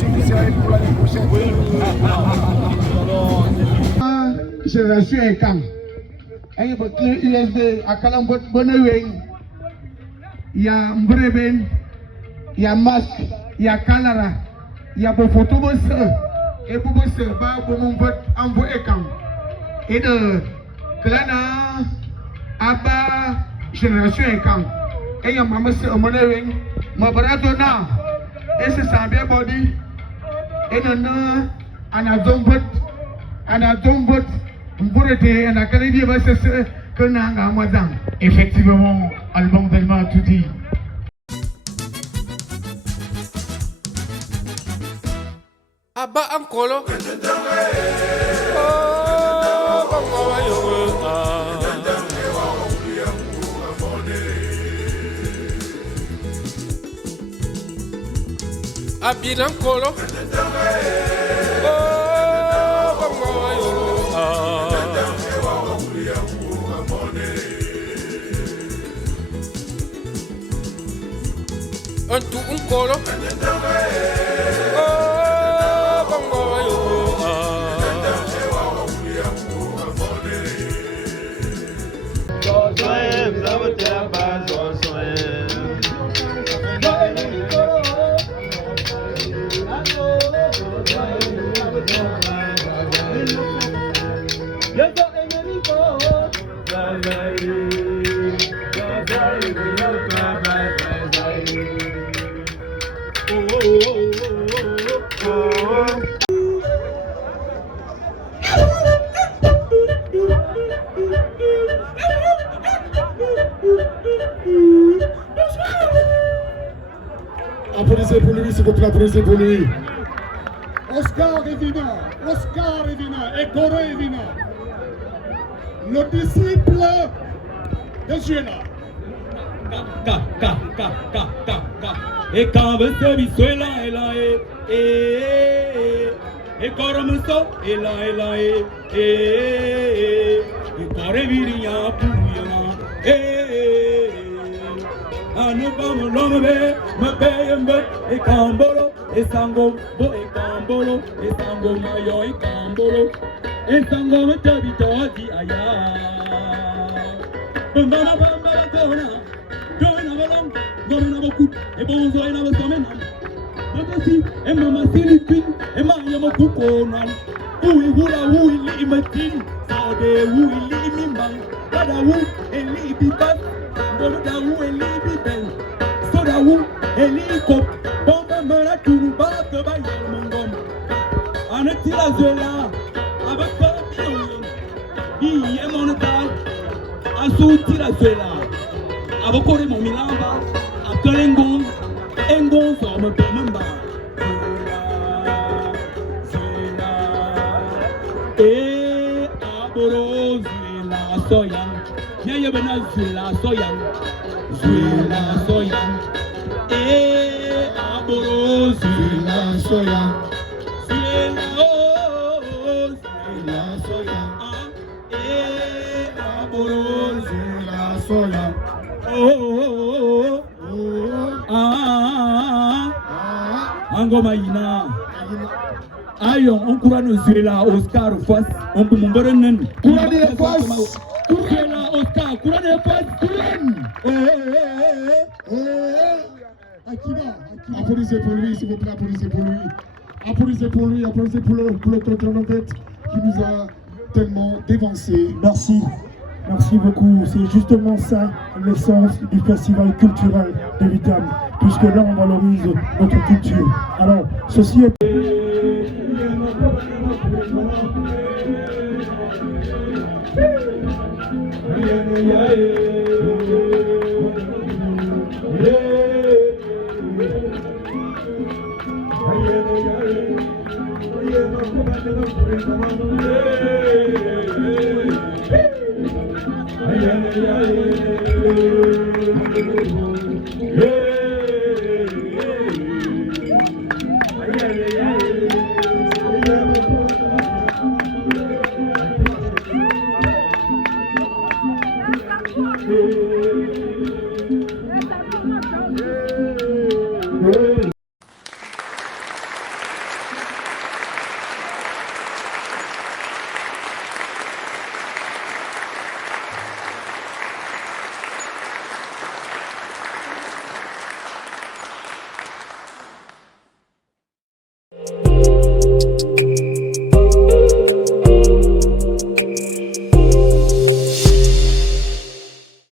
solution pour l'année prochaine. Génération est quand il y a USB à Kalambot Bonawing, il y a Mbreben, il y a Masque, il y a Kalara, il y a Bofotobos et Bobos, Babon vote en voie écam. Et de Klana, Abba, génération est quand et il y a Mamas Monawing, Mabradona, et c'est ça bien body, et de na, Anazombot, Anazombot. Effectivement, Alban Delma a tout dit. Aba ankolo. Abin ankolo. Antu unkolo. Applaudissez pour lui, s'il vous plaît, applaudissez pour lui. Oscar Evina, et Gore Evina, le disciple de Juela. Et quand vous savez, c'est là, et quand vous savez, là, et quand vous viria pour Anu comme l'homme me paye un peu, et Cambolo, et Sango, et Cambolo, et Sango Mayo, et Cambolo, et Sango me tabito di aya. Bambana bambana dona balam, gomina boku, et bonzo et nava somena. Makasi, et mama silipin, et maya mokuko nan. Ui hula ui li matin, saude ui li mimbang, kada ui et li bibat. Boda wu elibi ben, soda wu eliko, bomba mera turuba que va yel mongom. Aneti la zela, avec Kabion, iye monetal, asuti la zela, avec Kore Momilamba, a Kalengon, Engon somme Pemba. Zela, et Aboro Zela Soyan. Yaya bana Zula soyan, aboro Zula soyan, aboro Zula soyan, angoma ina, ayo on kurano Zula Oscar Fas, on peut m'embarraner. Kurane Fas. Oscar, couronne pas, couronne. Applaudissez pour lui, s'il vous plaît, applaudissez pour lui. Applaudissez pour lui, applaudissez pour le tonton en tête qui nous a tellement dévancé. Merci, merci beaucoup. C'est justement ça l'essence du festival culturel de Vitam, puisque là on valorise notre culture. Alors, ceci est... Hey.